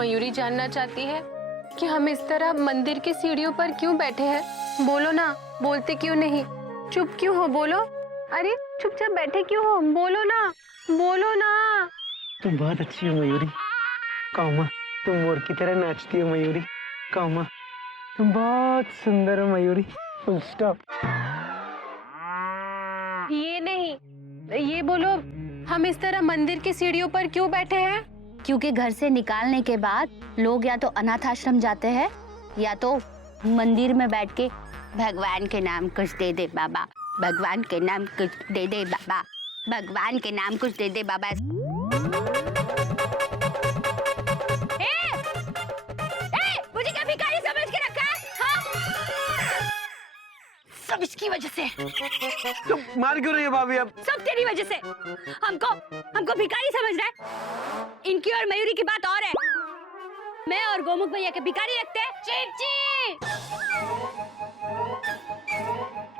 मयूरी जानना चाहती है कि हम इस तरह मंदिर की सीढ़ियों पर क्यों बैठे हैं। बोलो ना, बोलते क्यों नहीं? चुप क्यों हो? बोलो। अरे चुपचाप बैठे क्यों हो? बोलो ना, बोलो ना। तुम बहुत अच्छी हो मयूरी। कौमा, तुम मोर की तरह नाचती हो मयूरी। कौमा, तुम बहुत सुंदर हो मयूरी। Full stop. ये नहीं, ये बोलो, हम इस तरह मंदिर की सीढ़ियों पर क्यों बैठे हैं? क्योंकि घर से निकालने के बाद लोग या तो अनाथ आश्रम जाते हैं या तो मंदिर में बैठ के भगवान के नाम कुछ दे दे बाबा, भगवान के नाम कुछ दे दे बाबा, भगवान के नाम कुछ दे दे बाबा। मुझे क्या भिखारी समझ के रखा है? हाँ? सब इसकी वजह से। तो मार क्यों रही है भाभी? अब सब तेरी वजह से। हमको भिखारी समझ रहा है? इनकी और मयूरी की बात और है। मैं और गोमुख भैया के भिखारी लगते हैं। चीची!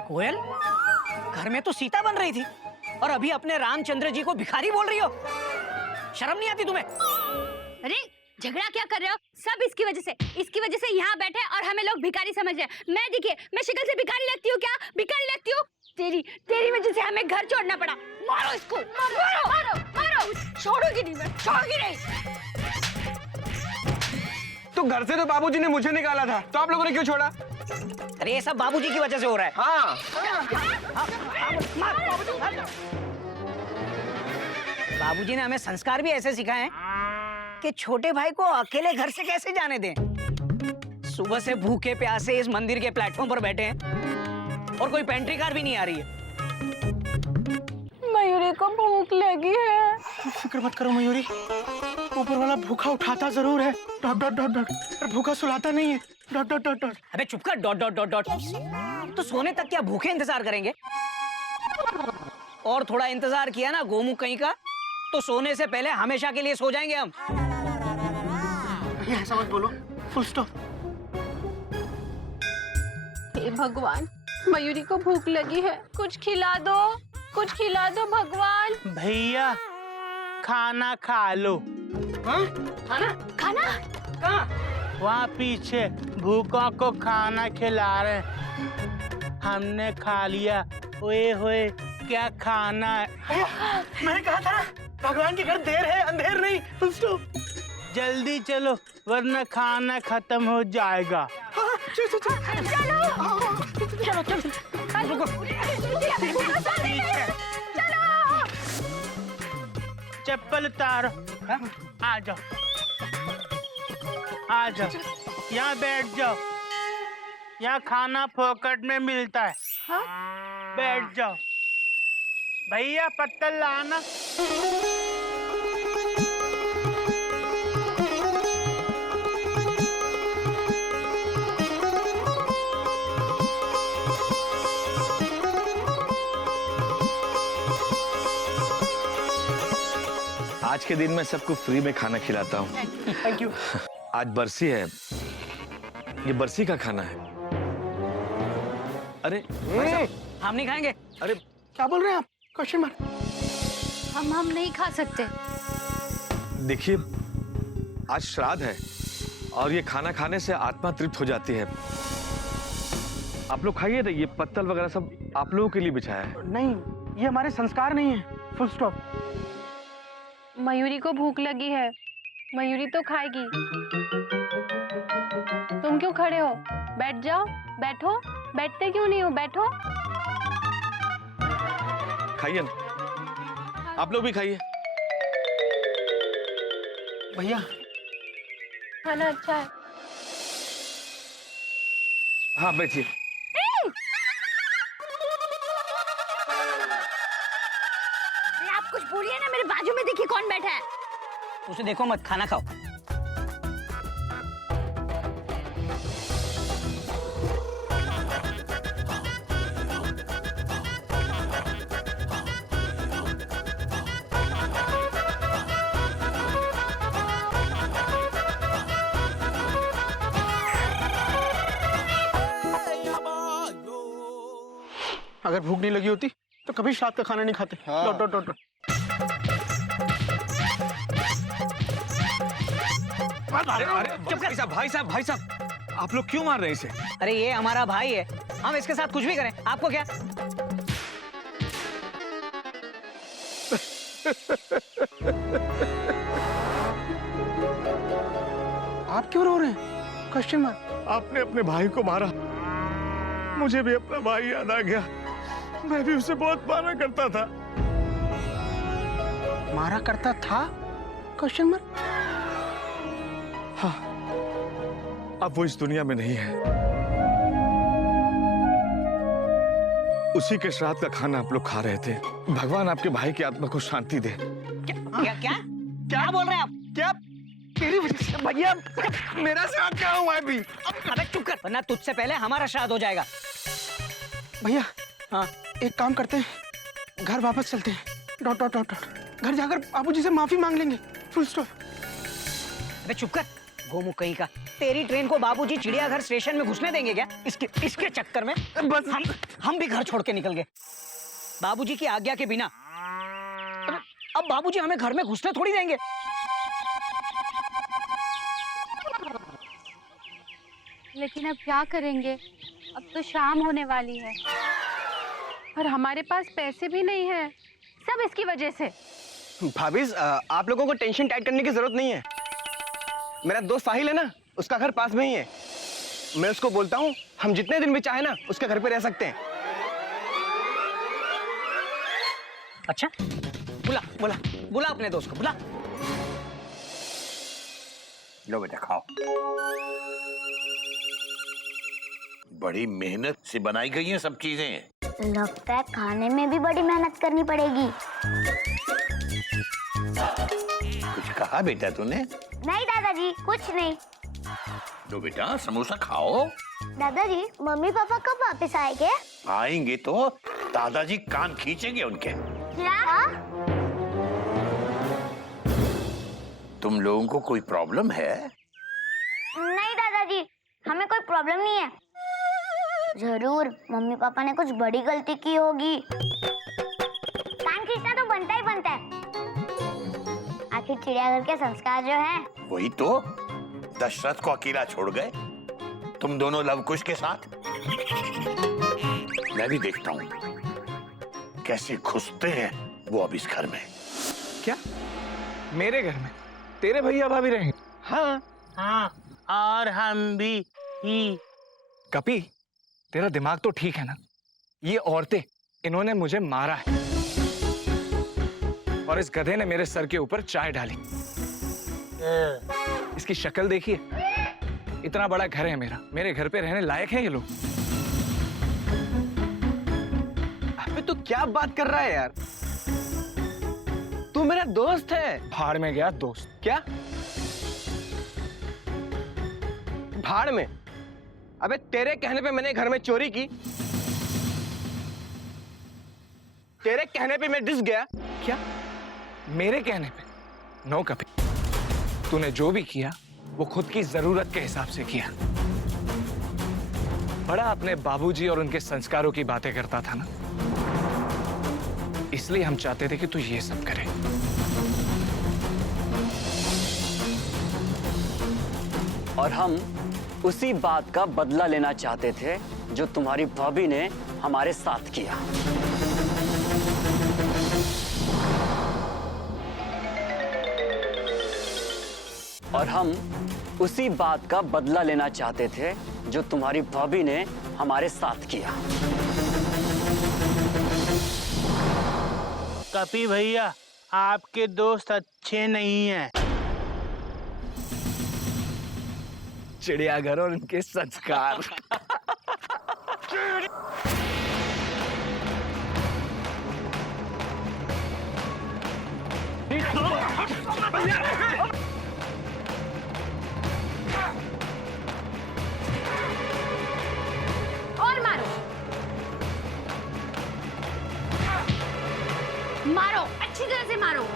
कोयल, घर में तो सीता बन रही थी और अभी अपने रामचंद्र जी को भिखारी बोल रही हो। शर्म नहीं आती तुम्हें? अरे झगड़ा क्या कर रहे हो? सब इसकी वजह से यहाँ बैठे और हमें लोग भिखारी समझ रहे हैं। मैं देखिए, मैं शक्ल से भिखारी लगती हूँ क्या? भिखारी लगती हूँ? तेरी वजह से हमें घर छोड़ना पड़ा। मारो इसको, मारो। छोड़ूंगी नहीं मैं, छोड़ूंगी नहीं। तो घर से तो बाबूजी ने मुझे निकाला था, तो आप लोगों ने क्यों छोड़ा? अरे ये सब बाबूजी की वजह से हो रहा है। हाँ। बाबूजी ने हमें संस्कार भी ऐसे सिखाए हैं कि छोटे भाई को अकेले घर से कैसे जाने दें। सुबह से भूखे प्यासे इस मंदिर के प्लेटफॉर्म पर बैठे हैं और कोई पेंट्री कार भी नहीं आ रही है। मयूरी को भूख लगी है। फिक्र मत करो मयूरी, ऊपर वाला भूखा उठाता जरूर है, डॉट डॉट डॉट डॉट, पर भूखा सुलाता नहीं है, डॉट डॉट डॉट डॉट। अबे चुप कर, डॉट डॉट डॉट डॉट। तो सोने तक क्या भूखे इंतजार करेंगे? और थोड़ा इंतजार किया ना गोमुख कहीं का, तो सोने से पहले हमेशा के लिए सो जाएंगे हम। ऐसा मत बोलो, फुल स्टॉप। हे भगवान, मयूरी को भूख लगी है, कुछ खिला दो, कुछ खिला दो भगवान। भैया खाना खा लो। हाँ? खाना? वहाँ पीछे भूखों को खाना खिला रहे, हमने खा लिया। ओए होए, क्या खाना है? मैंने कहा था ना, भगवान के घर देर है, अंधेर नहीं। Full stop. जल्दी चलो वरना खाना खत्म हो जाएगा। चप्पल उतारो। आ जाओ, आ जाओ, यहाँ बैठ जाओ, यहाँ खाना फोकट में मिलता है। बैठ जाओ। भैया पत्तल लाना। आज के दिन मैं सबको फ्री में खाना खिलाता हूँ। Thank you. आज बरसी है, ये बरसी का खाना है। अरे हम नहीं खाएंगे। अरे क्या बोल रहे हैं आप? Question mark. हम नहीं खा सकते। देखिए, आज श्राद्ध है और ये खाना खाने से आत्मा तृप्त हो जाती है। आप लोग खाइए ना, ये पत्तल वगैरह सब आप लोगों के लिए बिछाया है। नहीं, ये हमारे संस्कार नहीं है। Full stop. मयूरी को भूख लगी है, मयूरी तो खाएगी। तुम क्यों खड़े हो? बैठ जाओ, बैठो। बैठते क्यों नहीं हो? बैठो। खाइए ना, आप लोग भी खाइए। भैया खाना अच्छा है। हाँ बैठिए। आप कुछ बोलिए ना, मेरे बाजू में देखिए कौन बैठा है। उसे देखो मत, खाना खाओ। अगर भूख नहीं लगी होती तो कभी श्राद्ध का खाना नहीं खाते। Dot dot dot dot. भाई साहब भाई साहब भाई साहब, आप लोग क्यों मार रहे हैं इसे? अरे ये हमारा भाई है, हम इसके साथ कुछ भी करें, आपको क्या? आप क्यों रो रहे हैं? Question mark. आपने अपने भाई को मारा, मुझे भी अपना भाई याद आ गया। मैं भी उसे बहुत मारा करता था। मारा करता था? Question mark. हाँ, अब वो इस दुनिया में नहीं है। उसी के श्राद्ध का खाना आप लोग खा रहे थे। भगवान आपके भाई की आत्मा को शांति दे। क्या क्या क्या बोल रहे हैं आप? क्या? तेरी वजह से भैया मेरा श्राद्ध क्या हुआ है अभी? अबे चुप कर, वरना तुझसे पहले हमारा श्राद्ध हो जाएगा। भैया हाँ, एक काम करते हैं, घर वापस चलते हैं। Dot dot dot dot. घर जाकर बाबूजी से माफी मांग लेंगे। Full stop. अबे चुप कर, गोमुख कहीं का। तेरी ट्रेन को बाबूजी चिड़ियाघर स्टेशन में घुसने देंगे क्या? इसके चक्कर में बस हम भी घर छोड़ के निकल गए बाबूजी की आज्ञा के बिना। अब बाबूजी हमें घर में घुसने थोड़ी देंगे। लेकिन अब क्या करेंगे? अब तो शाम होने वाली है और हमारे पास पैसे भी नहीं है। सब इसकी वजह से। भाभी आप लोगों को टेंशन टाइट करने की जरूरत नहीं है। मेरा दोस्त साहिल है ना, उसका घर पास में ही है। मैं उसको बोलता हूँ हम जितने दिन भी चाहे ना उसके घर पे रह सकते हैं। अच्छा, बुला बुला बुला अपने दोस्त को बुला। लो बेटा खाओ। बड़ी मेहनत से बनाई गई हैं सब चीजें। लगता है खाने में भी बड़ी मेहनत करनी पड़ेगी। कुछ कहा बेटा तूने? नहीं दादाजी, कुछ नहीं। लो बेटा समोसा खाओ। दादाजी, मम्मी पापा कब वापस आएंगे? आएंगे तो दादाजी कान खींचेंगे उनके। क्या? तुम लोगों को कोई प्रॉब्लम है? नहीं दादाजी, हमें कोई प्रॉब्लम नहीं है। जरूर मम्मी पापा ने कुछ बड़ी गलती की होगी। कान खींचना तो बनता ही बनता है। आखिर चिड़ियाघर के संस्कार जो हैं। वही तो, दशरथ को अकेला छोड़ गए, तुम दोनों लवकुश के साथ। मैं भी देखता हूँ कैसे घुसते हैं वो अब इस घर में। क्या? मेरे घर में तेरे भैया भाभी रहेंगे? हाँ हाँ, और हम भी ही। कपी, तेरा दिमाग तो ठीक है ना? ये औरतें, इन्होंने मुझे मारा है और इस गधे ने मेरे सर के ऊपर चाय डाली। इसकी शक्ल देखिए, इतना बड़ा घर है मेरा, मेरे घर पे रहने लायक है ये लोग? अबे तू क्या बात कर रहा है यार? तू मेरा दोस्त है। भाड़ में गया दोस्त। क्या? भाड़ में? अबे तेरे कहने पे मैंने घर में चोरी की, तेरे कहने पे मैं डिस गया। क्या? मेरे कहने पे? नो कपी, तूने जो भी किया वो खुद की जरूरत के हिसाब से किया। बड़ा अपने बाबूजी और उनके संस्कारों की बातें करता था ना, इसलिए हम चाहते थे कि तू ये सब करे। और हम उसी बात का बदला लेना चाहते थे जो तुम्हारी भाभी ने हमारे साथ किया। और हम उसी बात का बदला लेना चाहते थे जो तुम्हारी भाभी ने हमारे साथ किया। कपी भैया, आपके दोस्त अच्छे नहीं हैं। चिड़ियाघर और उनके संस्कार। और मारो मारो, अच्छी तरह से मारो।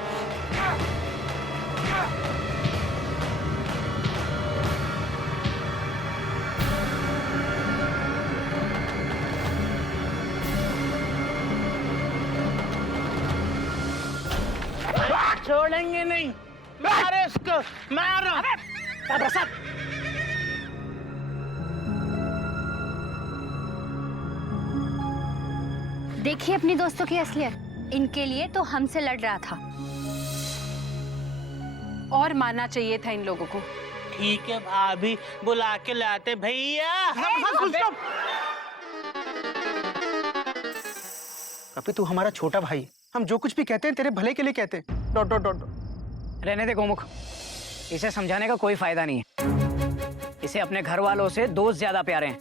छोड़ेंगे नहीं, मारो इसको, मारो। का प्रसाद। देखिए अपनी दोस्तों की असलियत, इनके लिए तो हमसे लड़ रहा था। और मानना चाहिए था इन लोगों को। ठीक है भाभी, बुला के लाते भैया। कपी तू हमारा छोटा भाई है। हम जो कुछ भी कहते हैं तेरे भले के लिए कहते हैं। Dot dot dot dot. रहने दे गोमुख, इसे समझाने का कोई फायदा नहीं है। इसे अपने घर वालों से दोस्त ज्यादा प्यारे हैं।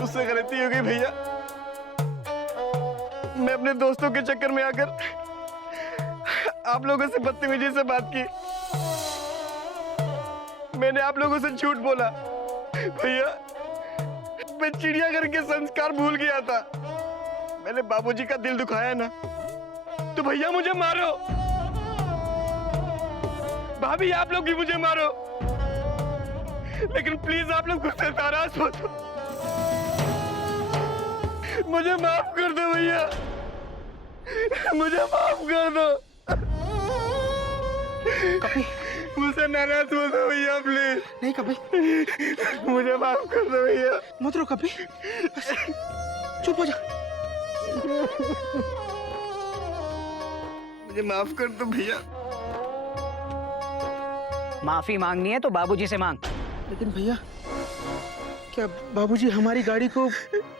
मुझसे गलती हो गई भैया। मैं अपने दोस्तों के चक्कर में आकर आप लोगों से बदतमीजी से बात की। मैंने आप लोगों से झूठ बोला भैया। मैं चिड़ियाघर के संस्कार भूल गया था। मैंने बाबूजी का दिल दुखाया ना, तो भैया मुझे मारो। भाभी आप लोग भी मुझे मारो, लेकिन प्लीज आप लोग मुझसे नाराज मत हो। मुझे माफ कर दो भैया, मुझे माफ कर दो। कपी मुझसे नाराज मत हो भैया प्लीज। नहीं कपी, मुझे माफ कर दो भैया। मत रो कपी, चुप हो जा। मुझे माफ कर दो भैया। माफी मांगनी है तो बाबूजी से मांग। लेकिन भैया, क्या बाबूजी हमारी गाड़ी को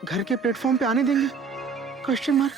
घर के प्लेटफॉर्म पे आने देंगे? Question mark.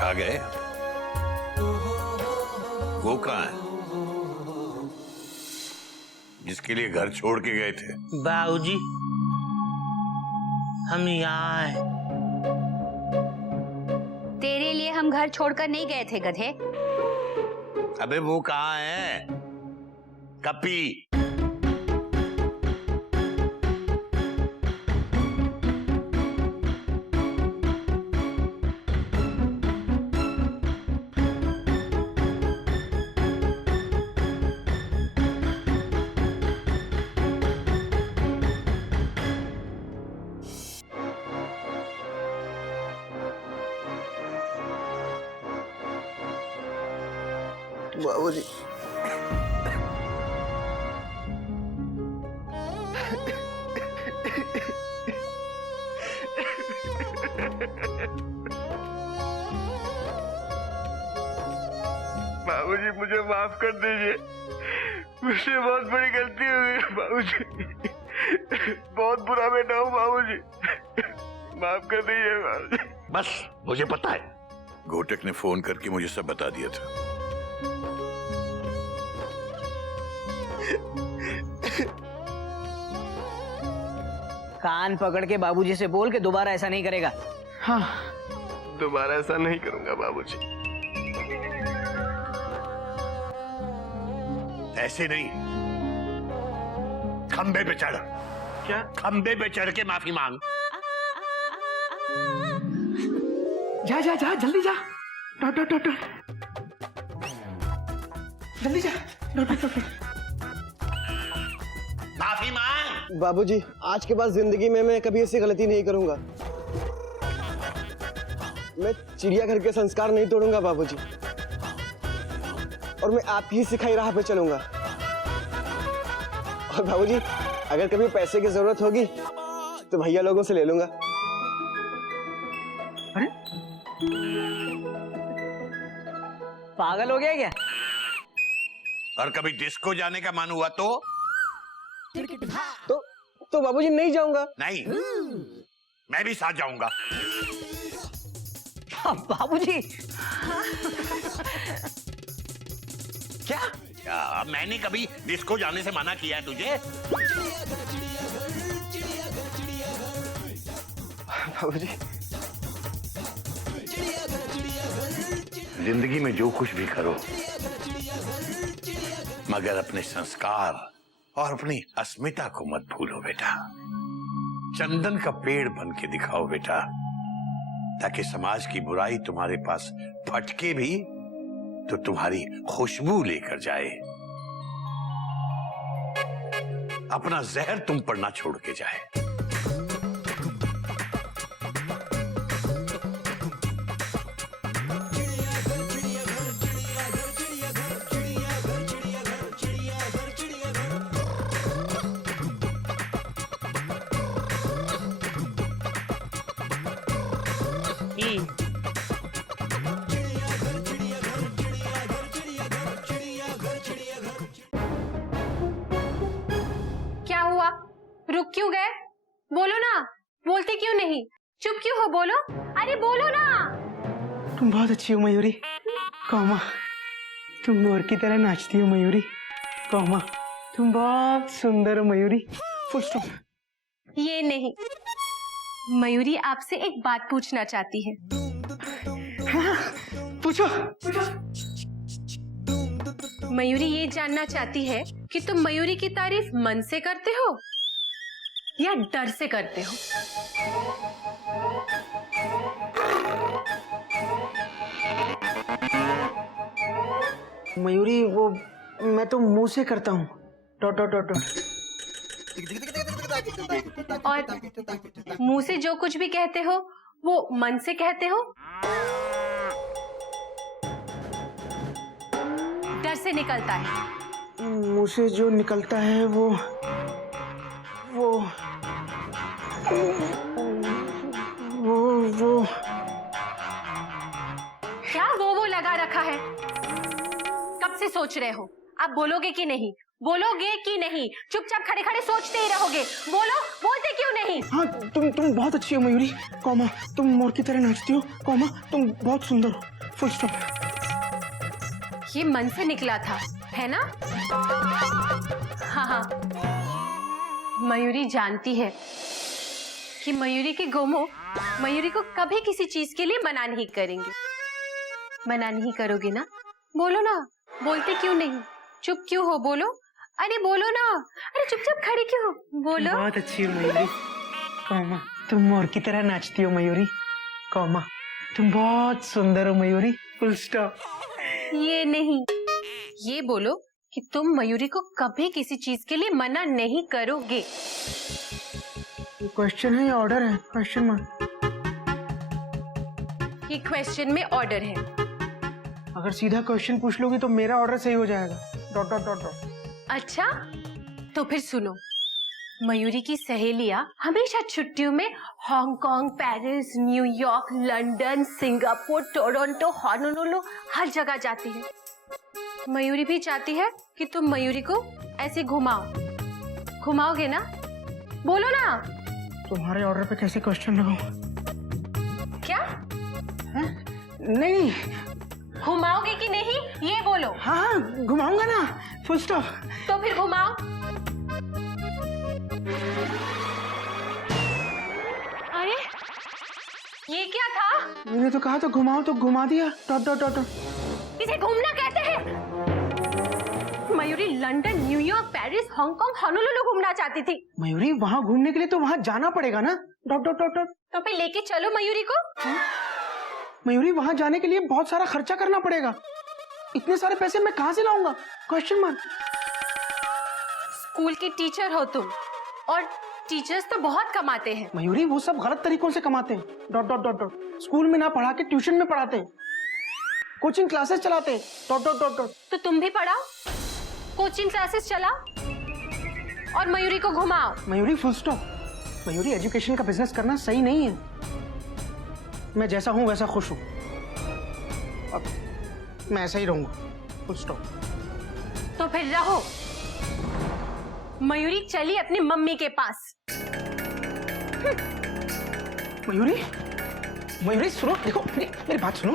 आ गए? वो कहाँ है जिसके लिए घर छोड़ के गए थे? बाबूजी, हम यहाँ हैं। तेरे लिए हम घर छोड़कर नहीं गए थे गधे। अबे वो कहाँ है? कपी। बाबूजी, बाबूजी मुझे माफ कर दीजिए। मुझसे बहुत बड़ी गलती हो गई बाबूजी। बहुत बुरा बेटा हूँ बाबूजी। माफ कर दीजिए बाबूजी। बस मुझे पता है, घोटक ने फोन करके मुझे सब बता दिया था। कान पकड़ के बाबूजी से बोल के दोबारा ऐसा नहीं करेगा। हाँ, दोबारा ऐसा नहीं करूंगा बाबूजी। ऐसे नहीं, खंबे पे चढ़। क्या? खंबे पे चढ़ के माफी मांग। जा जा जा, जल्दी जा। Dot dot dot dot. जल्दी जा। Dot dot dot. माफी मांग। बाबूजी, आज के बाद जिंदगी में मैं कभी ऐसी गलती नहीं करूंगा। मैं चिड़ियाघर के संस्कार नहीं तोड़ूंगा बाबूजी, और मैं आपकी सिखाई राह पे चलूंगा। और बाबूजी, अगर कभी पैसे की जरूरत होगी तो भैया लोगों से ले लूंगा। अरे पागल हो गया क्या? और कभी डिस्को जाने का मन हुआ तो बाबूजी नहीं जाऊंगा। नहीं, मैं भी साथ जाऊंगा। बाबूजी क्या मैंने कभी डिस्को जाने से मना किया है तुझे? बाबूजी, जिंदगी में जो कुछ भी करो, मगर अपने संस्कार और अपनी अस्मिता को मत भूलो बेटा। चंदन का पेड़ बन के दिखाओ बेटा, ताकि समाज की बुराई तुम्हारे पास फटके भी तो तुम्हारी खुशबू लेकर जाए, अपना जहर तुम पर ना छोड़ के जाए। क्या हुआ? रुक क्यों गए? बोलो ना, बोलते क्यों नहीं? चुप क्यों हो? बोलो, अरे बोलो ना। तुम बहुत अच्छी हो मयूरी। कौमा, तुम मोर की तरह नाचती हो मयूरी। कौमा, तुम बहुत सुंदर हो मयूरी। Full stop. ये नहीं, मयूरी आपसे एक बात पूछना चाहती है। पूछो। मयूरी ये जानना चाहती है कि तुम मयूरी की तारीफ मन से करते हो या डर से करते हो? मयूरी, वो मैं तो मुंह से करता हूँ। Dot dot dot dot. और मुंह से जो कुछ भी कहते हो वो मन से कहते हो? डर से निकलता है। मुंह से जो निकलता है वो क्या वो लगा रखा है? कब से सोच रहे हो? आप बोलोगे कि नहीं? बोलोगे कि नहीं? चुपचाप खड़े खड़े सोचते ही रहोगे। बोलो, बोलते क्यों नहीं? हाँ, तुम बहुत अच्छी हो मयूरी। कौमा, तुम मोर की तरह नाचती हो। कौमा, तुम बहुत सुंदर हो। Full stop. ये मन से निकला था, है ना? हाँ, मयूरी जानती है कि मयूरी के गोमो मयूरी को कभी किसी चीज के लिए मना नहीं करेंगे। मना नहीं करोगे ना? बोलो ना, बोलते क्यों नहीं? चुप क्यों हो? बोलो, अरे बोलो ना। अरे चुपचाप खड़ी क्यों हो? बोलो। बहुत अच्छी हो मयूरी। कौमा, तुम मोर की तरह नाचती हो मयूरी। कौमा, तुम बहुत सुंदर हो मयूरी। Full stop. ये नहीं, ये बोलो कि तुम मयूरी को कभी किसी चीज के लिए मना नहीं करोगे। ये क्वेश्चन है या ऑर्डर है? Question mark. ये क्वेश्चन में ऑर्डर है। अगर सीधा क्वेश्चन पूछ लोगी तो मेरा ऑर्डर सही हो जाएगा। Dot dot dot dot. अच्छा, तो फिर सुनो। मयूरी की सहेलियां हमेशा छुट्टियों में Hong Kong, Paris, New York, London, Singapore, Toronto, Honolulu हर जगह जाती है। मयूरी भी चाहती है कि तुम मयूरी को ऐसे घुमाओ। घुमाओगे ना? बोलो ना। तुम्हारे ऑर्डर पे कैसे क्वेश्चन लगाऊं? क्या? नहीं। घुमाओगे कि नहीं? ये बोलो। हाँ, घुमाऊंगा ना। Full stop. तो फिर घुमाओ। अरे ये क्या था? मैंने तो कहा तो घुमाओ, तो घुमा दिया। Dot dot dot dot. इसे घूमना कहते हैं। Mayuri London, New York, Paris, Hong Kong, Honolulu घूमना चाहती थी। मयूरी, वहाँ घूमने के लिए तो वहाँ जाना पड़ेगा ना। Dot dot dot dot. तो फिर लेके चलो मयूरी को। मयूरी, वहाँ जाने के लिए बहुत सारा खर्चा करना पड़ेगा। इतने सारे पैसे मैं कहाँ से लाऊंगा? Question mark. स्कूल की टीचर हो तुम, और टीचर्स तो बहुत कमाते हैं। मयूरी वो सब गलत तरीकों से कमाते हैं। Dot dot dot dot. School में ना पढ़ा के ट्यूशन में पढ़ाते हैं, कोचिंग क्लासेस चलाते हैं। Dot dot dot dot. तो तुम भी पढ़ाओ, कोचिंग क्लासेस चलाओ और मयूरी को घुमाओ। Mayuri full stop. Mayuri education का बिजनेस करना सही नहीं है। मैं जैसा हूं वैसा खुश हूं, अब मैं ऐसा ही रहूंगा। Full stop. तो फिर रहो। मयूरी चली अपनी मम्मी के पास। मयूरी, मयूरी सुनो, देखो मेरी बात सुनो।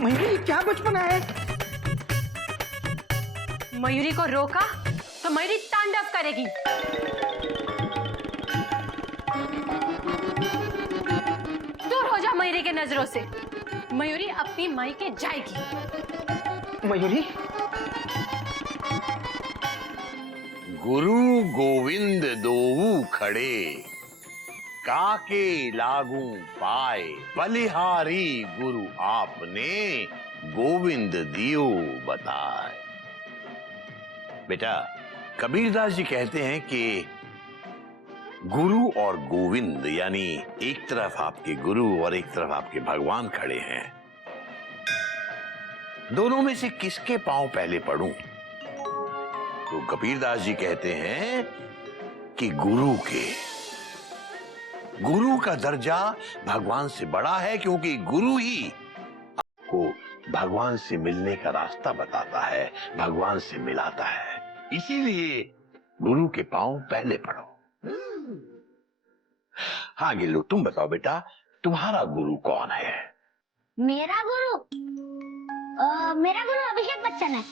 मयूरी ये क्या बचपन है? मयूरी को रोका तो मयूरी तांडव करेगी। दूर हो जा मयूरी के नजरों से। मयूरी अपनी माई के जाएगी। मयूरी, गुरु गोविंद दोऊ खड़े, काके लागू पाए, बलिहारी गुरु आपने, गोविंद दियो बताए। बेटा, कबीरदास जी कहते हैं कि गुरु और गोविंद यानी एक तरफ आपके गुरु और एक तरफ आपके भगवान खड़े हैं। दोनों में से किसके पांव पहले पड़ूं? तो कबीरदास जी कहते हैं कि गुरु के। गुरु का दर्जा भगवान से बड़ा है, क्योंकि गुरु ही आपको भगवान से मिलने का रास्ता बताता है, भगवान से मिलाता है। इसीलिए गुरु के पांव पहले पड़ो। हाँ गिल्लू, तुम बताओ बेटा, तुम्हारा गुरु कौन है? मेरा गुरु अभिषेक बच्चन है।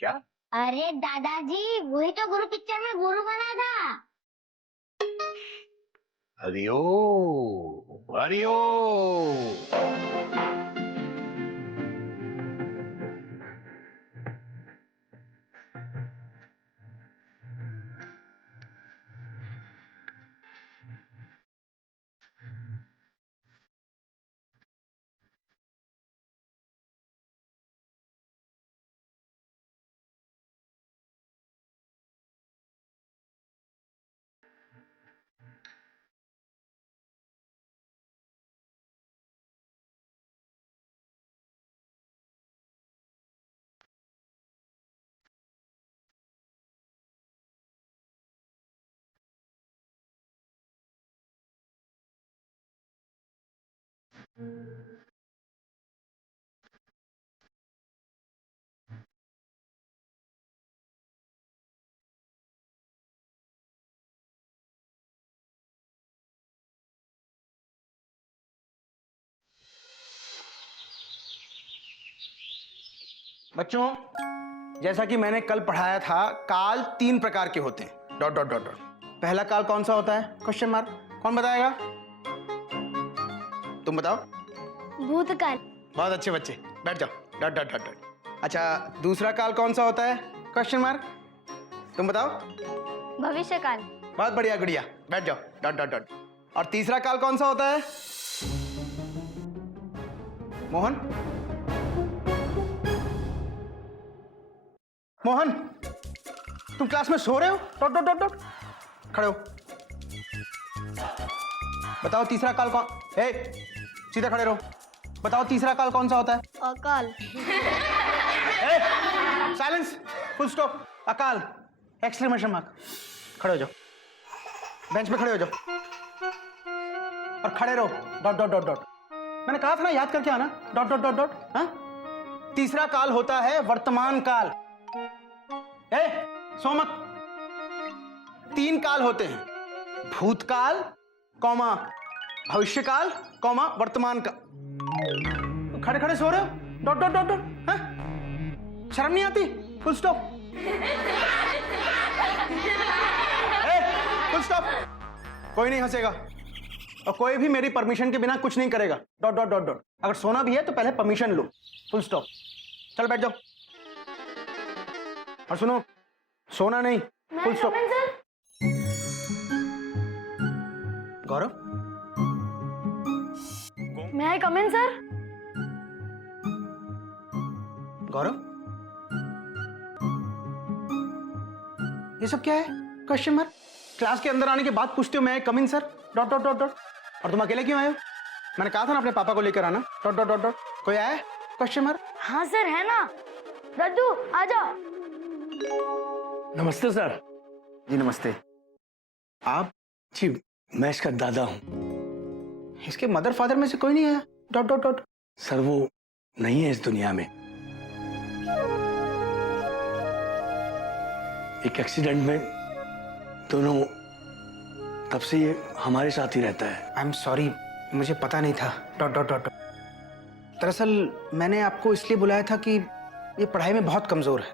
क्या? अरे दादाजी, वही तो गुरु पिक्चर में गुरु बना था। हरिओ हरिओ। बच्चों, जैसा कि मैंने कल पढ़ाया था, काल 3 प्रकार के होते हैं। Dot dot dot dot. पहला काल कौन सा होता है? Question mark. कौन बताएगा? तुम बताओ। भूतकाल। बहुत अच्छे बच्चे, बैठ जाओ। Dot dot dot dot. अच्छा, दूसरा काल कौन सा होता है? Question mark. तुम बताओ। भविष्यकाल। बहुत बढ़िया गुड़िया, बैठ जाओ। Dot dot dot. और तीसरा काल कौन सा होता है? मोहन, मोहन, तुम क्लास में सो रहे हो? Dot dot dot dot. खड़े हो। बताओ तीसरा काल कौन? सीधा खड़े रहो। बताओ तीसरा काल कौन सा होता है? अकाल। Silence, full stop. अकाल, एक्सक्लेमेशन मार्क। खड़े हो जाओ, बेंच पे खड़े हो जाओ और खड़े रहो। Dot dot dot dot. मैंने कहा था ना, याद करके आना। Dot dot dot dot. हाँ, तीसरा काल होता है वर्तमान काल। सो मत। 3 काल होते हैं, भूतकाल, कौमा भविष्यकाल, कौमा वर्तमान काल। खड़े खड़े सो रहे हो? Dot dot dot dot. हाँ, शर्म नहीं आती? Full stop. Full stop. कोई नहीं हंसेगा और कोई भी मेरी परमिशन के बिना कुछ नहीं करेगा। Dot dot dot dot. अगर सोना भी है तो पहले परमिशन लो। Full stop. चल बैठ जाओ। और सुनो, सोना नहीं, फुल स्टॉप। गौरव, मैं आई कम इन सर? गौरव, ये सब क्या है? Question mark. क्लास के अंदर आने के बाद पूछते हो मैं come in sir dot dot dot dot. और तुम अकेले क्यों आए हो? मैंने कहा था ना अपने पापा को लेकर आना डॉट डॉट डॉट डॉट। कोई आया है? Question mark. हाँ सर है ना। दद्दू आ जाओ। नमस्ते सर। जी नमस्ते। आप? जी मैं इसका दादा हूँ। इसके मदर फादर में से कोई नहीं आया डॉट डॉट डॉट। सर वो नहीं है इस दुनिया में। एक एक्सीडेंट में दोनों, तब से ये हमारे साथ ही रहता है। आई एम सॉरी, मुझे पता नहीं था डॉट डॉट डॉट। दरअसल मैंने आपको इसलिए बुलाया था कि ये पढ़ाई में बहुत कमजोर है,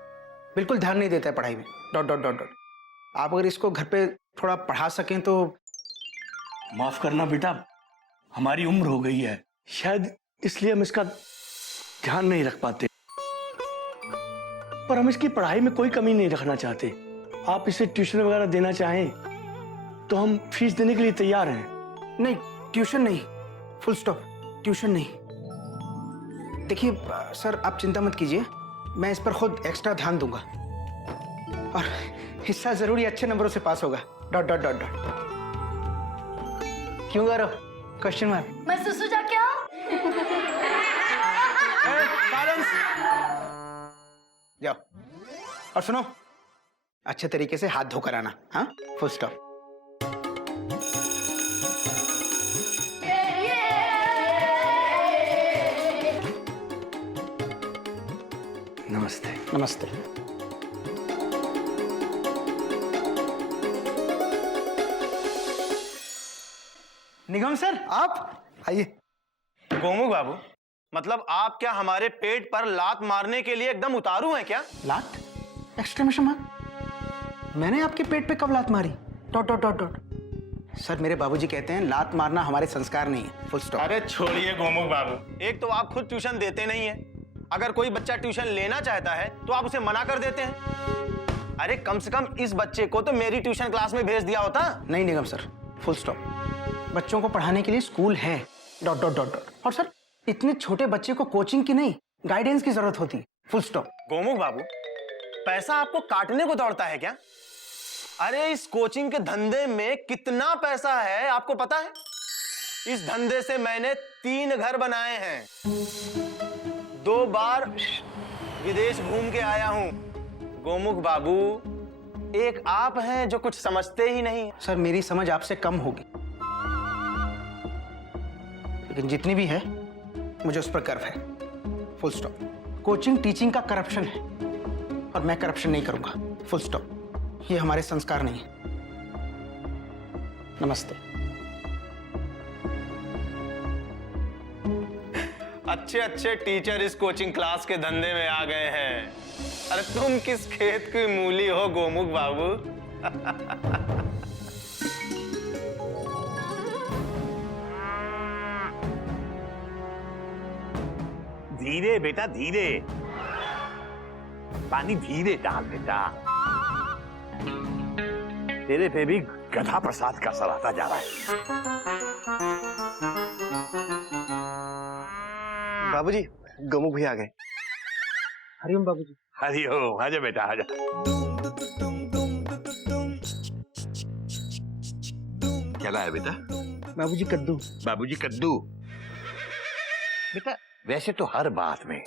बिल्कुल ध्यान नहीं देता है पढ़ाई में डॉट डॉट डॉट डॉट। आप अगर इसको घर पे थोड़ा पढ़ा सकें तो। माफ करना बेटा, हमारी उम्र हो गई है, शायद इसलिए हम इसका ध्यान नहीं रख पाते, पर हम इसकी पढ़ाई में कोई कमी नहीं रखना चाहते। आप इसे ट्यूशन वगैरह देना चाहें तो हम फीस देने के लिए तैयार हैं। नहीं ट्यूशन नहीं, फुल स्टॉप, ट्यूशन नहीं। देखिए सर आप चिंता मत कीजिए, मैं इस पर खुद एक्स्ट्रा ध्यान दूंगा और हिस्सा जरूर ही अच्छे नंबरों से पास होगा डॉट डॉट डॉट डॉट। क्यों कर रहे हो? Question mark. मैं सुसु जाके आऊं? जाओ और सुनो, अच्छे तरीके से हाथ धोकर आना। हाँ फुल स्टॉप। नमस्ते। नमस्ते। निगम सर आप आइए। गोमुख बाबू, मतलब आप क्या हमारे पेट पर लात मारने के लिए एकदम उतारू हैं क्या? लात? Exclamation mark. मैंने आपके पेट पे कब लात मारी dot dot dot dot. Sir मेरे बाबूजी कहते हैं लात मारना हमारे संस्कार नहीं है, फुल स्टॉप। अरे छोड़िए गोमुख बाबू, एक तो आप खुद ट्यूशन देते नहीं हैं, अगर कोई बच्चा ट्यूशन लेना चाहता है तो आप उसे मना कर देते हैं। अरे कम से कम इस बच्चे को तो मेरी ट्यूशन क्लास में भेज दिया होता। नहीं निगम सर, फुल स्टॉप। बच्चों को पढ़ाने के लिए स्कूल है डॉट डॉट डॉट डॉट। और सर इतने छोटे बच्चे को कोचिंग की नहीं, गाइडेंस की जरूरत होती है, फुल स्टॉप। गोमुख बाबू, पैसा आपको काटने को दौड़ता है क्या? अरे इस कोचिंग के धंधे में कितना पैसा है आपको पता है? इस धंधे से मैंने 3 घर बनाए हैं, 2 बार विदेश घूम के आया हूं। गोमुख बाबू, एक आप हैं जो कुछ समझते ही नहीं। सर मेरी समझ आपसे कम होगी, लेकिन जितनी भी है मुझे उस पर गर्व है, फुल स्टॉप। कोचिंग टीचिंग का करप्शन है और मैं करप्शन नहीं करूंगा, फुल स्टॉप। ये हमारे संस्कार नहीं है। नमस्ते। अच्छे अच्छे टीचर इस कोचिंग क्लास के धंधे में आ गए हैं। अरे तुम किस खेत की मूली हो गोमुख बाबू? धीरे बेटा धीरे, पानी धीरे डाल बेटा। तेरे पे भी गधा प्रसाद का असर आता जा रहा है। बाबूजी, गोमुख भी आ गए। हरिओम बाबूजी। हरिओम, आजा बेटा आजा। क्या लाया बेटा? बाबूजी कद्दू। बाबूजी कद्दू। बेटा वैसे तो हर बात में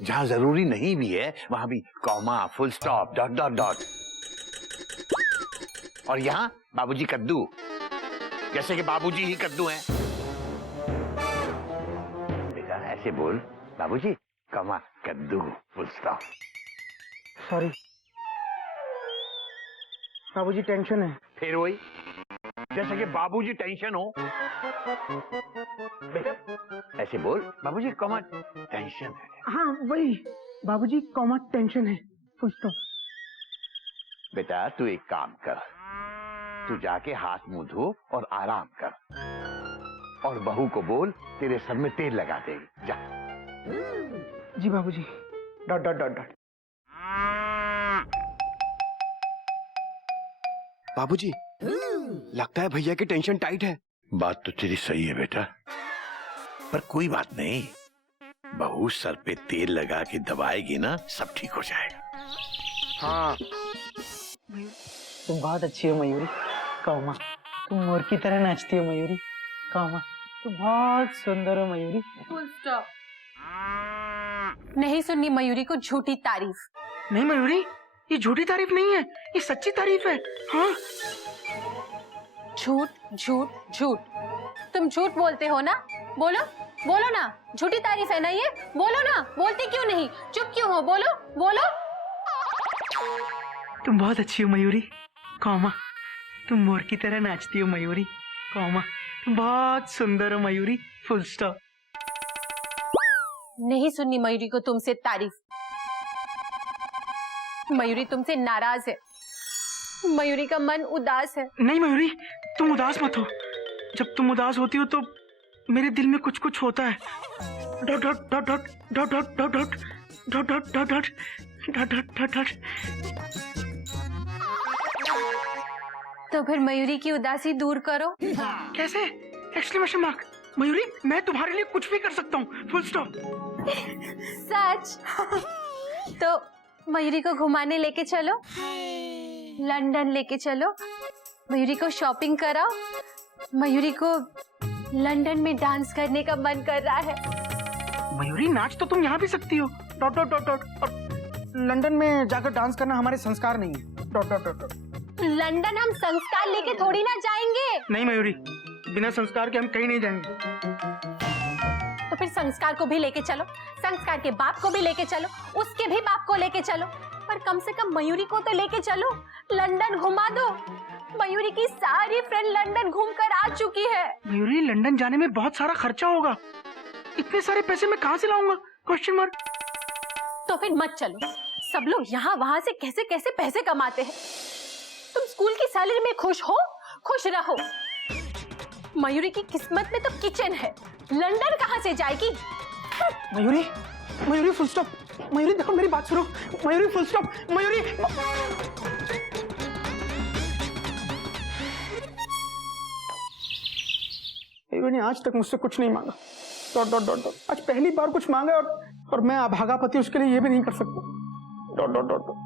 जहां जरूरी नहीं भी है वहां भी comma, full stop, dot dot dot. और यहाँ बाबूजी कद्दू, जैसे कि बाबूजी ही कद्दू हैं। बेटा ऐसे बोल, बाबूजी कॉमा कद्दू फुल स्टॉप। सॉरी बाबूजी, टेंशन है। फिर वही, जैसे कि बाबूजी टेंशन हो। बेटा ऐसे बोल, बाबूजी कॉमा टेंशन है। हाँ वही, बाबूजी कॉमा टेंशन है, फुल स्टॉप। बेटा तू एक काम कर, तू जाके हाथ मुंह धो और आराम कर, और बहू को बोल तेरे सर में तेल लगा देगी। जा। जी बाबूजी, डॉट डॉट डॉट डॉट। बाबूजी, लगता है भैया की टेंशन टाइट है। बात तो तेरी सही है बेटा, पर कोई बात नहीं, बहू सर पे तेल लगा के दबाएगी ना, सब ठीक हो जाएगा। हाँ, तुम बहुत अच्छी हो मयूरी। कहो माँ, तुम मोर की तरह नाचती हो मयूरी। कहो माँ, तुम बहुत सुंदर हो मयूरी। Full stop. नहीं सुननी मयूरी को झूठी तारीफ। नहीं मयूरी, ये झूठी तारीफ नहीं है, ये सच्ची तारीफ है। हाँ, झूठ झूठ झूठ। तुम झूठ बोलते हो ना? बोलो बोलो ना, झूठी तारीफ है ना ये? बोलो ना, बोलते क्यों नहीं? चुप क्यों हो? बोलो बोलो। तुम बहुत अच्छी हो मयूरी। कहो माँ, तुम मोर की तरह नाचती हो मयूरी। कहो माँ, तुम बहुत सुंदर हो मयूरी। Full stop. नहीं सुननी मयूरी को तुमसे तारीफ। मयूरी तुमसे नाराज है। मयूरी का मन उदास है। नहीं मयूरी, तुम उदास मत हो। जब तुम उदास होती हो तो मेरे दिल में कुछ कुछ होता है। Dot dot dot dot dot dot dot dot dot dot dot dot dot dot dot dot. तो फिर मयूरी की उदासी दूर करो। कैसे? Exclamation mark. मयूरी, मैं तुम्हारे लिए कुछ भी कर सकता हूँ। Full stop. सच? तो मयूरी को घुमाने लेके चलो, लंदन लेके चलो, मयूरी को शॉपिंग कराओ। मयूरी को लंदन में डांस करने का मन कर रहा है। मयूरी, नाच तो तुम यहाँ भी सकती हो। Dot dot dot dot. और लंदन में जाकर डांस करना हमारे संस्कार नहीं है। Dot dot dot dot. London हम संस्कार लेके थोड़ी ना जाएंगे। नहीं मयूरी, बिना संस्कार के हम कहीं नहीं जाएंगे। तो फिर संस्कार को भी लेके चलो, संस्कार के बाप को भी लेके चलो, उसके भी बाप को लेके चलो, पर कम से कम मयूरी को तो लेके चलो। लंदन घुमा दो। मयूरी की सारी फ्रेंड लंदन घूमकर आ चुकी है। मयूरी, लंदन जाने में बहुत सारा खर्चा होगा। इतने सारे पैसे मैं कहाँ से लाऊंगा? Question mark. तो फिर मत चलो। सब लोग यहाँ वहां से कैसे कैसे पैसे कमाते हैं। तुम स्कूल की सैलरी में खुश हो, खुश रहो। मयूरी की किस्मत में तो किचन है, लंदन कहाँ से जाएगी? Mayuri, Mayuri full stop. मयूरी देखो, मेरी बात सुनो। Mayuri full stop. मयूरी, मयूरी ने आज तक मुझसे कुछ नहीं मांगा। Dot dot dot dot. आज पहली बार कुछ मांगा और मैं अभागा पति उसके लिए ये भी नहीं कर सकता। Dot dot dot dot.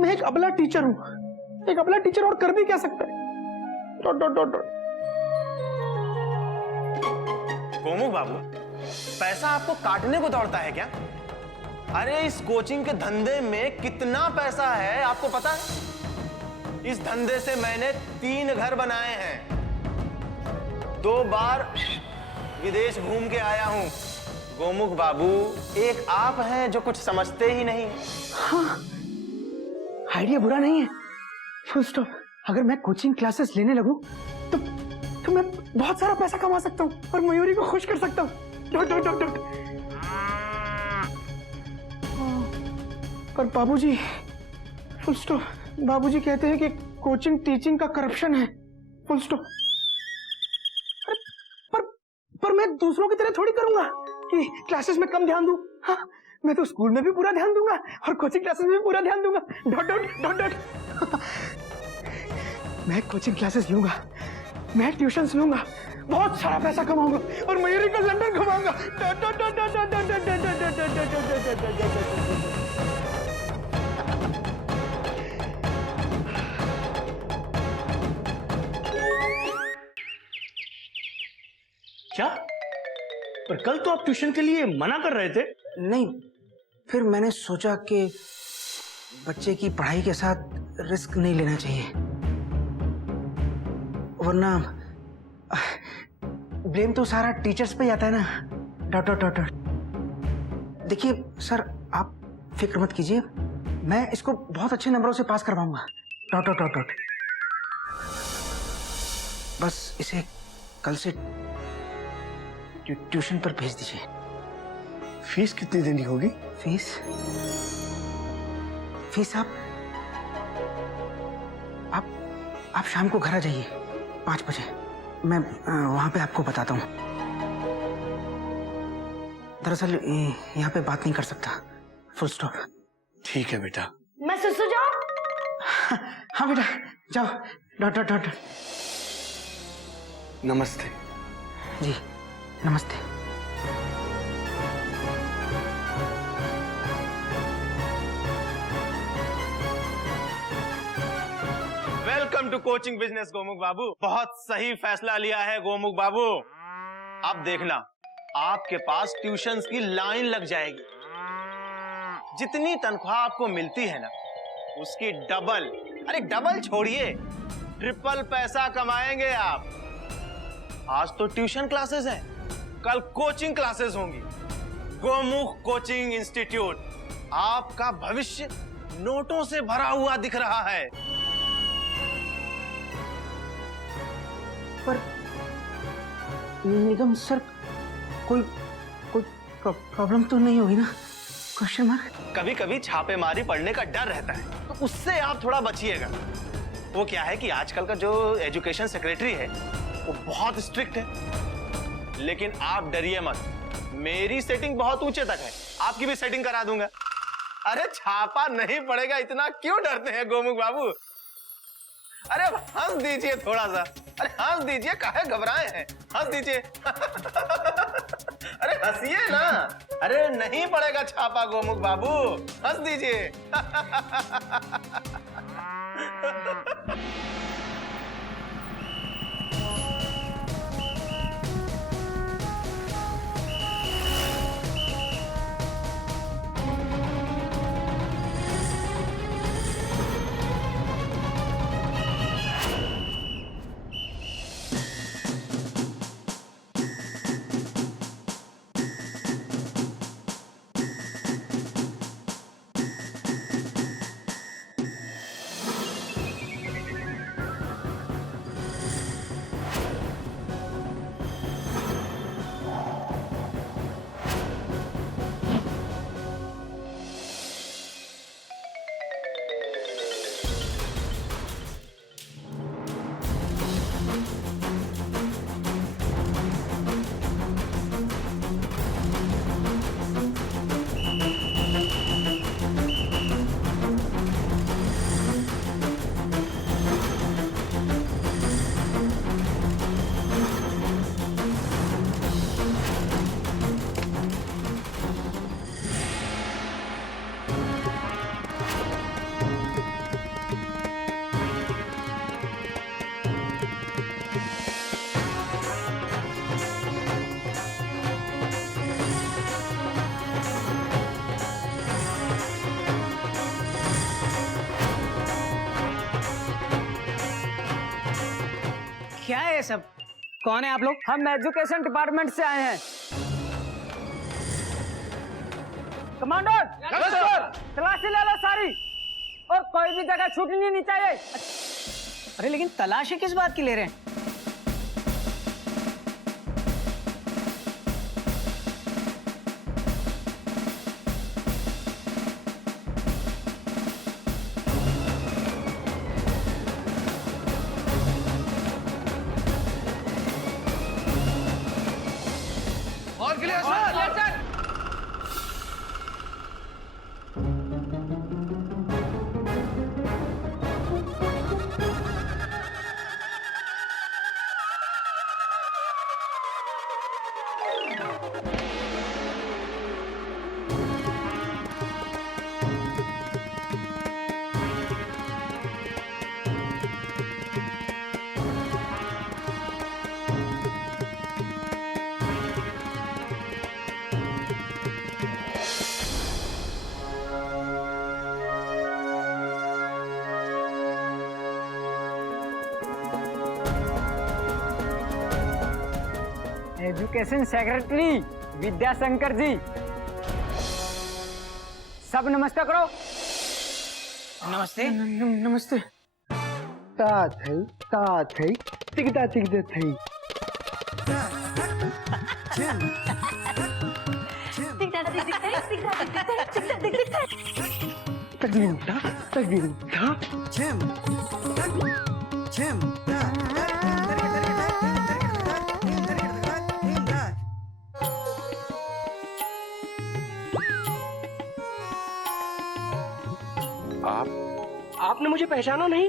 मैं एक अबला टीचर हूँ, एक अबला टीचर और कर भी क्या सकता है? Dot dot dot dot. Gomukh babu, पैसा आपको काटने को दौड़ता है क्या? अरे इस कोचिंग के धंधे में कितना पैसा है आपको पता है? इस धंधे से मैंने 3 घर बनाए हैं, 2 बार विदेश घूम के आया हूं। गोमुख बाबू, एक आप हैं जो कुछ समझते ही नहीं। हाँ, आइडिया बुरा नहीं है। Full stop. अगर मैं कोचिंग क्लासेस लेने लगूं तो मैं बहुत सारा पैसा कमा सकता हूँ और मयूरी को खुश कर सकता हूँ। Dot dot dot dot. पर बाबूजी, फुल स्टॉप। बाबूजी कहते हैं कि कोचिंग टीचिंग का करप्शन है। Full stop. पर मैं दूसरों की तरह थोड़ी करूंगा कि क्लासेस में कम ध्यान दूं। हाँ, मैं तो स्कूल में भी पूरा ध्यान दूंगा और कोचिंग क्लासेस में भी पूरा ध्यान दूंगा। Dot dot dot dot. मैं कोचिंग क्लासेस लूंगा, मैं ट्यूशंस लूंगा, बहुत सारा पैसा कमाऊंगा और मयूरी को लंदन घुमाऊंगा। Dot dot dot dot dot dot dot dot dot dot dot dot dot. क्या? पर कल तो आप ट्यूशन के लिए मना कर रहे थे। नहीं, फिर मैंने सोचा कि बच्चे की पढ़ाई के साथ रिस्क नहीं लेना चाहिए, वरना ब्लेम तो सारा टीचर्स पे ही आता है ना। Dot dot dot dot. देखिए सर, आप फिक्र मत कीजिए, मैं इसको बहुत अच्छे नंबरों से पास करवाऊंगा। Dot dot dot dot. बस इसे कल से ट्यूशन पर भेज दीजिए। फीस कितनी देनी होगी? फीस आप शाम को घर आ जाइए 5 बजे। मैं वहां पे आपको बताता हूँ। दरअसल यहाँ पे बात नहीं कर सकता। Full stop. ठीक है बेटा। मैं सुसु जाऊं? हाँ बेटा, जाओ। Dot dot dot. नमस्ते। जी नमस्ते। Welcome to coaching business Gomukh babu. बहुत सही फैसला लिया है गोमुख बाबू। अब देखना, आपके पास ट्यूशंस की लाइन लग जाएगी। जितनी तनख्वाह आपको मिलती है ना, उसकी डबल, अरे डबल छोड़िए, ट्रिपल पैसा कमाएंगे आप। आज तो ट्यूशन क्लासेस हैं, कल कोचिंग क्लासेस होंगी। गोमुख कोचिंग इंस्टीट्यूट, आपका भविष्य नोटों से भरा हुआ दिख रहा है। पर निगम सर, कोई प्रॉब्लम तो नहीं होगी ना? Question mark. कभी कभी छापेमारी पड़ने का डर रहता है, तो उससे आप थोड़ा बचिएगा। वो क्या है कि आजकल का जो एजुकेशन सेक्रेटरी है वो बहुत स्ट्रिक्ट है। लेकिन आप डरिए मत, मेरी सेटिंग बहुत ऊंचे तक है, आपकी भी सेटिंग करा दूंगा। अरे छापा नहीं पड़ेगा, इतना क्यों डरते हैं गोमुख बाबू? अरे हंस दीजिए थोड़ा सा, अरे हंस दीजिए, काहे घबराए हैं? हंस दीजिए। अरे हंसिए ना। अरे नहीं पड़ेगा छापा गोमुख बाबू, हंस दीजिए। क्या है ये सब? कौन है आप लोग? हम एजुकेशन डिपार्टमेंट से आए हैं। कमांडर, तलाशी ले लो सारी, और कोई भी जगह छूटनी नहीं चाहिए। अरे लेकिन तलाशी किस बात की ले रहे हैं? एजुकेशन सेक्रेटरी विद्याशंकर जी, सब नमस्ते करो। नमस्ते। नमस्ते। तात है, तिगदा थई। तकबीर उठा। आपने मुझे पहचाना नहीं?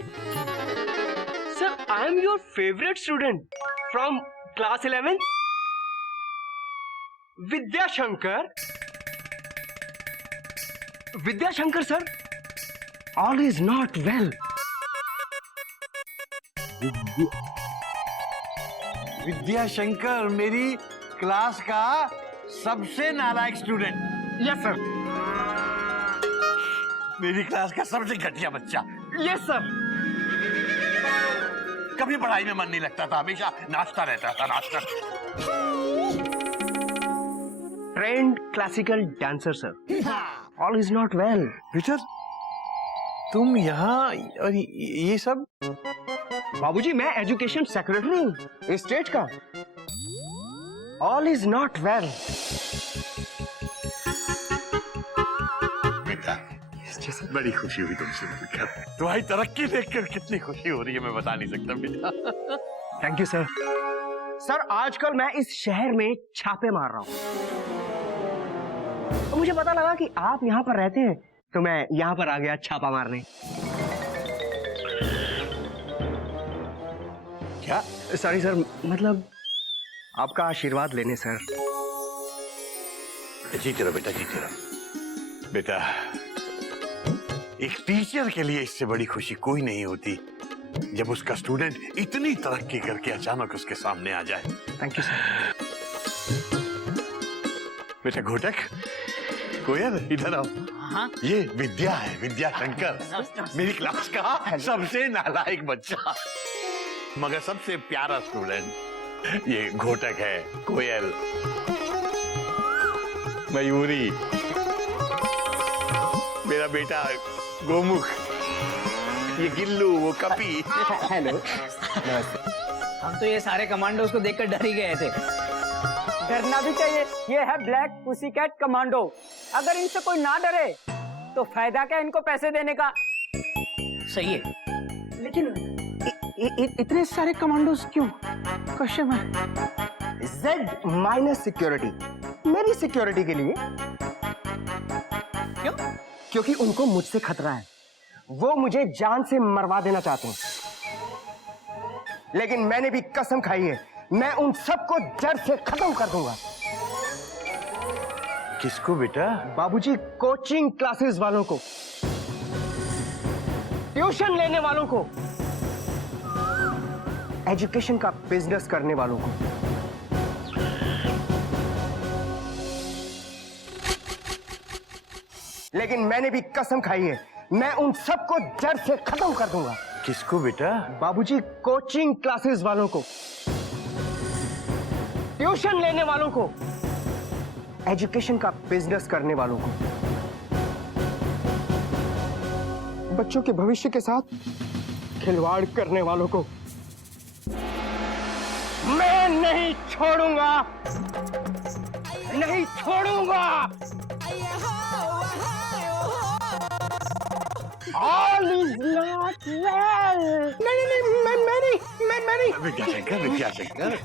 Sir, I am your favourite student from class 11, Vidyashankar. Vidyashankar sir, all is not well. Vidyashankar मेरी क्लास का सबसे नालायक स्टूडेंट। Yes sir. मेरी क्लास का सबसे घटिया बच्चा। Yes sir. कभी पढ़ाई में मन नहीं लगता था, हमेशा नाचता रहता था, नाचता। Trend classical dancer sir. All is not well. बेटा तुम यहाँ और ये सब? बाबूजी मैं एजुकेशन सेक्रेटरी हूँ इस स्टेट का। All is not well. बेटा बड़ी खुशी हुई तुमसे मिलकर। तुम्हारी तरक्की देखकर कितनी खुशी हो रही है मैं बता नहीं सकता बेटा। Thank you sir. सर आजकल मैं इस शहर में छापे मार रहा हूँ, तो मुझे पता लगा कि आप यहाँ पर रहते हैं, तो मैं यहाँ पर आ गया छापा मारने। क्या? सॉरी सर, मतलब आपका आशीर्वाद लेने सर। जीते रहो बेटा, जीते रहो। बेटा एक टीचर के लिए इससे बड़ी खुशी कोई नहीं होती जब उसका स्टूडेंट इतनी तरक्की करके अचानक उसके सामने आ जाए। Thank you sir. बेटा घोटक, कोयल इधर आओ। हाँ? ये विद्या है, विद्याशंकर, मेरी क्लास का सबसे नालायक बच्चा मगर सबसे प्यारा स्टूडेंट। ये घोटक है, कोयल, मयूरी, मेरा बेटा गोमुख, ये गिल्लू, वो कपी। हेलो। हम तो ये सारे कमांडोज को देखकर डर ही गए थे। डरना भी चाहिए, ये है ब्लैक पुसीकैट कमांडो। अगर इनसे कोई ना डरे तो फायदा क्या इनको पैसे देने का। सही है। लेकिन इतने सारे कमांडोज क्यों? क्वेश्चन है। जेड माइनस सिक्योरिटी, मेरी सिक्योरिटी के लिए। क्यों? क्योंकि उनको मुझसे खतरा है, वो मुझे जान से मरवा देना चाहते हैं। लेकिन मैंने भी कसम खाई है, मैं उन सबको जड़ से खत्म कर दूंगा। किसको बेटा? बाबूजी कोचिंग क्लासेस वालों को, ट्यूशन लेने वालों को, एजुकेशन का बिजनेस करने वालों को। लेकिन मैंने भी कसम खाई है, मैं उन सबको जड़ से खत्म कर दूंगा। किसको बेटा? बाबूजी कोचिंग क्लासेस वालों को, ट्यूशन लेने वालों को, एजुकेशन का बिजनेस करने वालों को, बच्चों के भविष्य के साथ खिलवाड़ करने वालों को मैं नहीं छोड़ूंगा, नहीं छोड़ूंगा। All is not well. नहीं, Vidyashankar,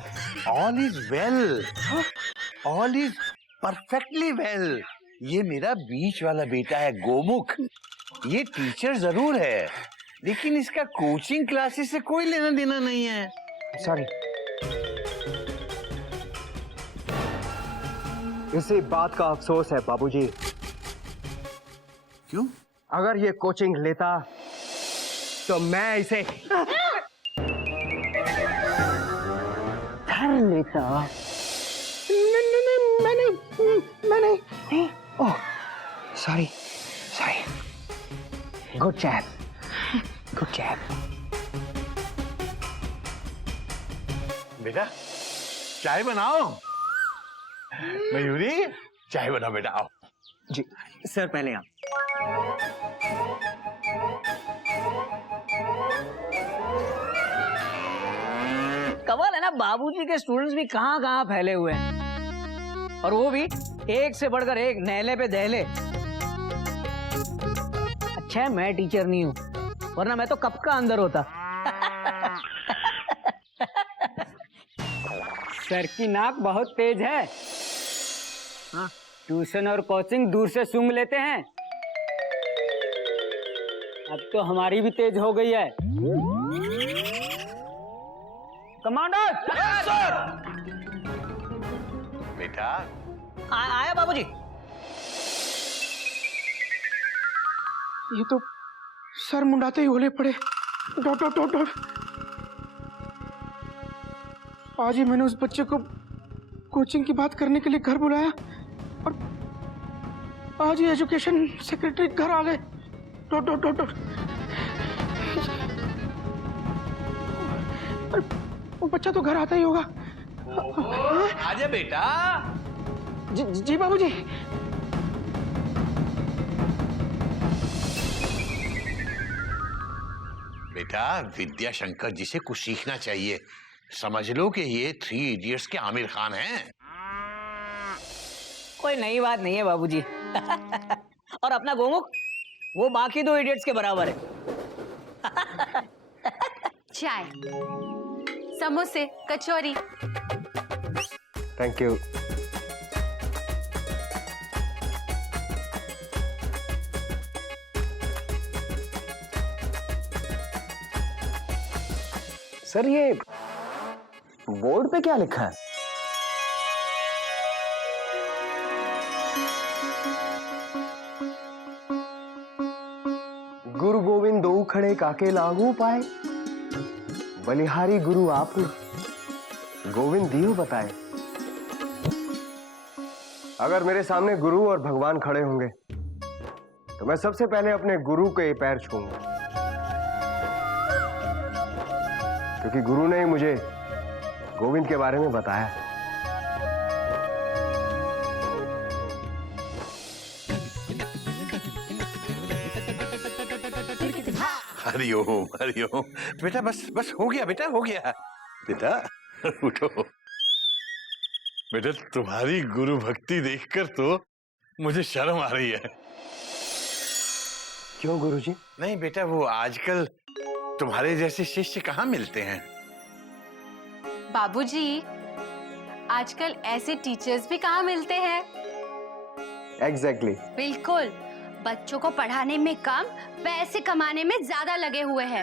all is well, all is perfectly well. ये मेरा बीच वाला बेटा है गोमुख, ये टीचर जरूर है लेकिन इसका कोचिंग क्लासेस से कोई लेना देना नहीं है। सॉरी। इसी बात का अफसोस है बाबूजी। क्यों? अगर ये कोचिंग लेता तो मैं इसे धर लेता। मैंने ओह सॉरी। गुड जैब, गुड जैब। बेटा चाय बनाओ। मयूरी चाय बनाओ बेटा, आओ। जी सर, पहले आप। कमाल है ना, बाबूजी के स्टूडेंट्स भी कहाँ कहाँ फैले हुए हैं, और वो भी एक से बढ़कर एक, नहले पे दहले। अच्छा है मैं टीचर नहीं हूँ, वरना मैं तो कब का अंदर होता। सर की नाक बहुत तेज है। हाँ, ट्यूशन और कोचिंग दूर से सूंघ लेते हैं। अब तो हमारी भी तेज हो गई है। कमांडर! बेटा आया बाबूजी। ये तो सर मुंडाते ही होले पड़े। Dot dot dot dot. आज ही मैंने उस बच्चे को कोचिंग की बात करने के लिए घर बुलाया और आज ही एजुकेशन सेक्रेटरी घर आ गए। Dot dot dot dot. वो बच्चा तो घर आता ही होगा। आजा बेटा। जी बाबूजी। बेटा विद्याशंकर जी से कुछ सीखना चाहिए। समझ लो कि ये 3 इडियट्स के आमिर खान हैं। कोई नई बात नहीं है बाबूजी। और अपना गोमुख वो बाकी 2 इडियट्स के बराबर है। चाय, समोसे, कचौरी। Thank you. सर ये बोर्ड पे क्या लिखा है? गुरु गोविंद दो खड़े काके लागू पाए, बलिहारी गुरु आप गोविंद दियो बताए। अगर मेरे सामने गुरु और भगवान खड़े होंगे तो मैं सबसे पहले अपने गुरु के पैर छूंगा, क्योंकि गुरु ने ही मुझे गोविंद के बारे में बताया। हरिओम हरिओम। बेटा बस बस हो गया बेटा, हो गया बेटा। उठो बेटा, तुम्हारी गुरु भक्ति देखकर तो मुझे शर्म आ रही है। क्यों गुरुजी? नहीं बेटा, वो आजकल तुम्हारे जैसे शिष्य कहाँ मिलते हैं। बाबूजी, आजकल ऐसे टीचर्स भी कहाँ मिलते हैं। एग्जैक्टली। बिल्कुल, बच्चों को पढ़ाने में कम, पैसे कमाने में ज्यादा लगे हुए हैं।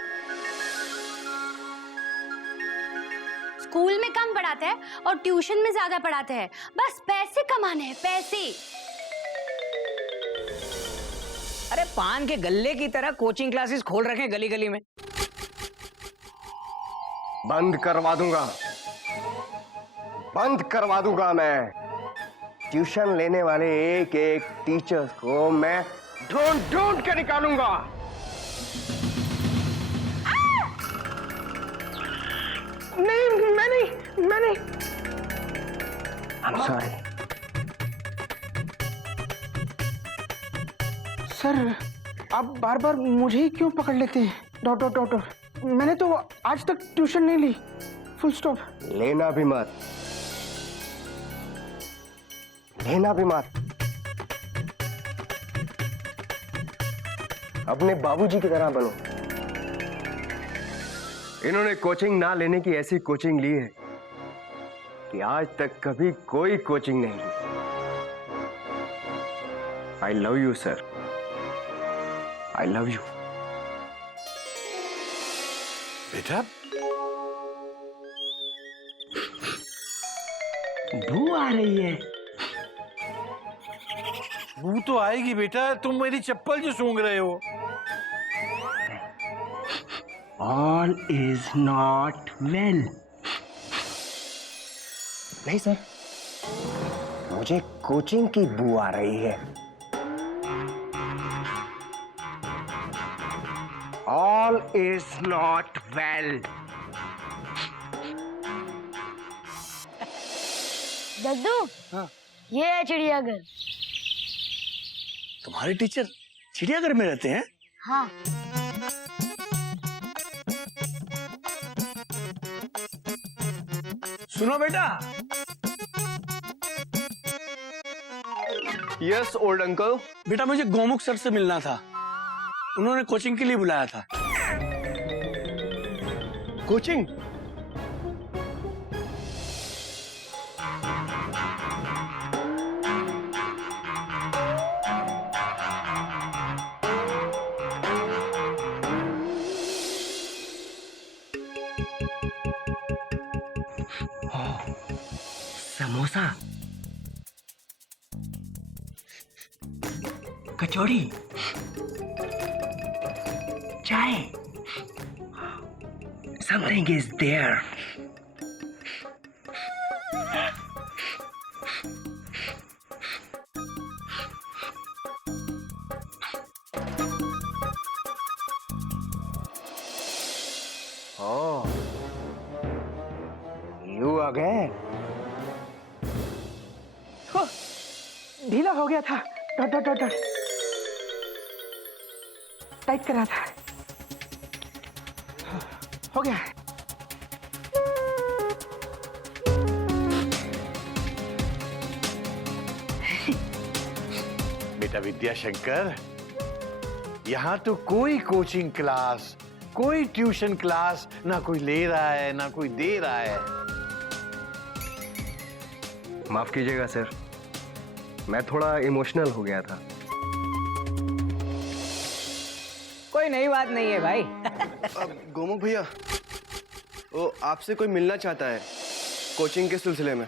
स्कूल में कम पढ़ाते हैं और ट्यूशन में ज्यादा पढ़ाते हैं। बस पैसे कमाने हैं, पैसे। अरे पान के गल्ले की तरह कोचिंग क्लासेस खोल रखे हैं गली गली में। बंद करवा दूंगा, बंद करवा दूंगा मैं। ट्यूशन लेने वाले एक एक टीचर्स को मैं ढूंढ ढूंढ के निकालूंगा। नहीं, मैं नहीं। I'm sorry. सर, आप बार बार मुझे ही क्यों पकड़ लेते हैं? Dot dot dot dot. मैंने तो आज तक ट्यूशन नहीं ली। Full stop. लेना भी मत, लेना भी मत। अपने बाबूजी की तरह बनो। इन्होंने कोचिंग ना लेने की ऐसी कोचिंग ली है कि आज तक कभी कोई कोचिंग नहीं ली। I love you sir, I love you. बेटा बू आ रही है। बू तो आएगी बेटा, तुम मेरी चप्पल जो सूंघ रहे हो। All is not well. नहीं सर, मुझे कोचिंग की बू आ रही है। All is not well. दद्दू, ये है चिड़ियाघर। तुम्हारे टीचर चिड़ियाघर में रहते हैं? हाँ। सुनो बेटा। Yes old uncle. बेटा मुझे गोमुख सर से मिलना था, उन्होंने कोचिंग के लिए बुलाया था। कोचिंग? समोसा, कचौड़ी, चाय, something is there. ढीला हो गया था। Dot dot dot dot tight कर रहा था। हो गया। बेटा विद्याशंकर, यहाँ तो कोई कोचिंग क्लास, कोई ट्यूशन क्लास ना कोई ले रहा है ना कोई दे रहा है। माफ कीजिएगा सर, मैं थोड़ा इमोशनल हो गया था। कोई नई बात नहीं है भाई। गोमुख भैया, वो आपसे कोई मिलना चाहता है कोचिंग के सिलसिले में।